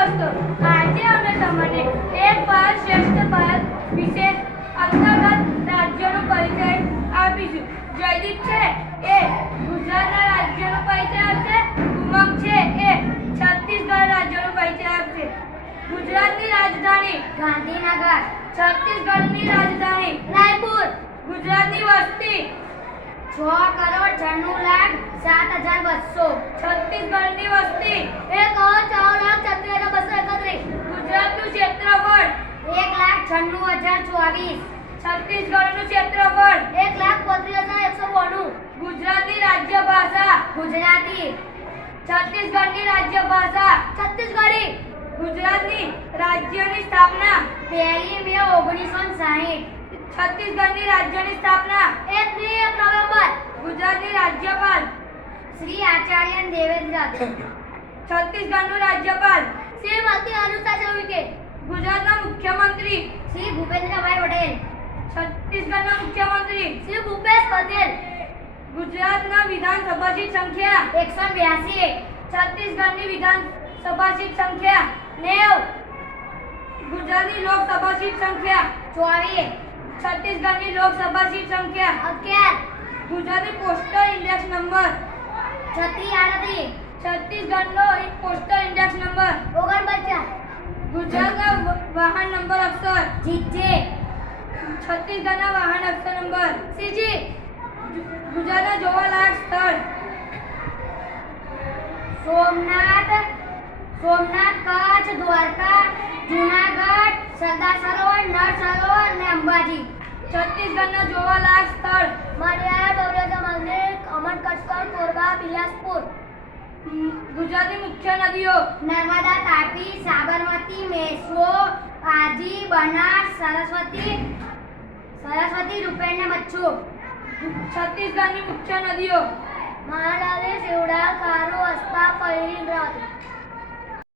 દોસ્તો, આજે અમે તમને એક ભારત શ્રેષ્ઠ ભારત વિશે અંતર્ગત રાજ્યોનો પરિચય આપીશું. જયદીપ છે એ ગુજરાતના રાજ્યોનો પરિચય આપશે. ઉમંગ છે એ છત્તીસગઢ રાજ્યોનો પરિચય આપશે. ગુજરાતની રાજધાની ગાંધીનગર. છત્તીસગઢની રાજધાની રાયપુર. ગુજરાતની વસ્તી 6,94,07,200. છત્તીસગઢની વસ્તી 1,54,36,231. ગુજરાતનું ક્ષેત્રફળ 1,96,024. છત્તીસગઢનું ક્ષેત્રફળ 1,35,192. ગુજરાતની રાજ્ય ભાષા ગુજરાતી. છત્તીસગઢની રાજ્ય ભાષા છત્તીસગઢી. ગુજરાતની રાજ્યની સ્થાપના 1 મે 1960. છત્તીસગઢની રાજ્યની સ્થાપના 1 નવેમ્બર. ગુજરાતની રાજ્યપાલ શ્રી આચાર્ય દેવેન્દ્ર. છત્તીસગઢનું રાજ્યપાલ શ્રીમતી અનુષ્કા ઉઇકે. ગુજરાતના મુખ્યમંત્રી શ્રી ભૂપેન્દ્રભાઈ પટેલ. છત્તીસગઢના મુખ્યમંત્રી શ્રી ભૂપેશ પટેલ. ગુજરાતના વિધાનસભા સીટ સંખ્યા 182. છત્તીસગઢની વિધાનસભા સીટ સંખ્યા 90. ગુજરાતની લોકસભા સીટ સંખ્યા 24. છત્તીસગઢની લોકસભા સીટ સંખ્યા 11. ગુજરાતની પોસ્ટલ ઇન્ડેક્સ નંબર 36. છત્તીસગઢનો પોસ્ટલ ઇન્ડેક્સ નંબર 49. ગુજરાતના વાહન નંબર અક્ષર જીજે. છત્તીસગઢના વાહન અક્ષર નંબર સીજી. ગુજરાતના જોવાલાયક સ્થળ સોમનાથ. કચ્છ, દ્વારકા, જૂનાગઢ, સરદાર સરોવર, નળ સરોવર અને અંબાજી. છત્તીસગઢના જોવાલાયક સ્થળ મરિયાળ બહુચરાજી મંદિર, અમરકંટક, કોરબા, બિલાસપુર. ગુજરાતની મુખ્ય નદીઓ નર્મદા, તાપી, સાબરમતી, મેશ્વો, આજી, બનાસ, સરસ્વતી, રૂપેણ ને મચ્છુ. છત્તીસગઢની મુખ્ય નદીઓ મહાનદી, શિવડા, ખારો, અસ્પા, પૈરી, બ્રહ્મપુત્ર.